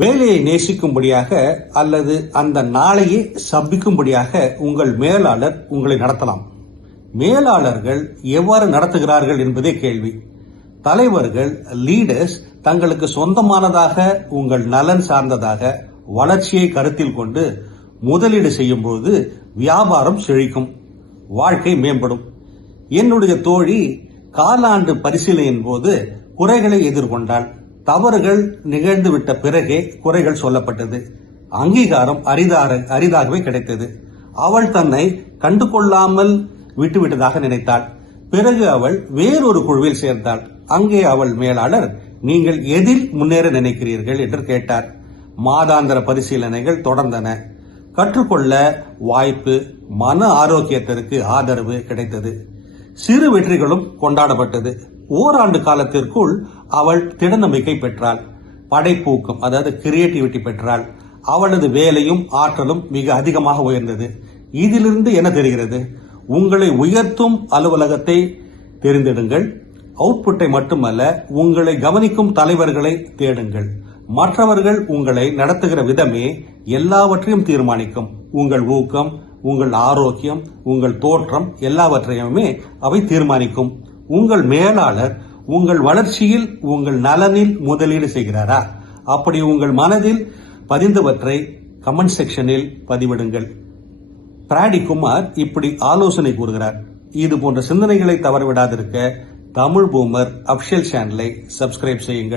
வேலையை நேசிக்கும்படியாக அல்லது அந்த நாளையே சபிக்கும்படியாக உங்கள் மேலாளர் உங்களை நடத்தலாம். மேலாளர்கள் எவ்வாறு நடத்துகிறார்கள் என்பதே கேள்வி. தலைவர்கள், லீடர்ஸ் தங்களுக்கு சொந்தமானதாக, உங்கள் நலன் சார்ந்ததாக, வளர்ச்சியை கருத்தில் கொண்டு முதலீடு செய்யும் போது வியாபாரம் செழிக்கும், வாழ்க்கை மேம்படும். என்னுடைய தோழி காலாண்டு பரிசீலனையின் போது குறைகளை எதிர்கொண்டாள். தவறுகள் நிகழ்ந்துவிட்ட பிறகே குறைகள் சொல்லப்பட்டது. அங்கீகாரம் அரிதாகவே கிடைத்தது. அவள் தன்னை கண்டுகொள்ளாமல் விட்டுவிட்டதாக நினைத்தாள். பிறகு அவள் வேறொரு குழுவில் சேர்ந்தாள். அங்கே அவள் மேலாளர், நீங்கள் எதில் முன்னேற நினைக்கிறீர்கள் என்று கேட்டார். மாதாந்திர பரிசீலனைகள் தொடர்ந்தன. கற்றுக்கொள்ள வாய்ப்பு, மன ஆரோக்கியத்திற்கு ஆதரவு கிடைத்தது. சிறு வெற்றிகளும் கொண்டாடப்பட்டது. ஓராண்டு காலத்திற்குள் அவள் திடநம்பிக்கை பெற்றாள். படைப்பூக்கம், அதாவது கிரியேட்டிவிட்டி பெற்றாள். அவளது வேலையும் ஆற்றலும் மிக அதிகமாக உயர்ந்தது. இதிலிருந்து என்ன தெரிகிறது? உங்களை உயர்த்தும் அலுவலகத்தை தெரிந்திடுங்கள். அவுட்புட்டை மட்டுமல்ல, உங்களை கவனிக்கும் தலைவர்களை தேடுங்கள். மற்றவர்கள் உங்களை நடத்துகிற விதமே எல்லாவற்றையும் தீர்மானிக்கும். உங்கள் ஊக்கம், உங்கள் ஆரோக்கியம், உங்கள் தோற்றம் எல்லாவற்றையுமே அவை தீர்மானிக்கும். உங்கள் மேலாளர் உங்கள் வளர்ச்சியில், உங்கள் நலனில் முதலீடு செய்கிறாரா? அப்படி உங்கள் மனதில் பதிந்தவற்றை கமெண்ட் செக்ஷனில் பதிவிடுங்கள். பிராடி குமார் இப்படி ஆலோசனை கூறுகிறார். இது போன்ற சிந்தனைகளை தவறவிடாதிருக்க தமிழ் பூமர் அபிஷியல் சேனலை சப்ஸ்கிரைப் செய்யுங்கள்.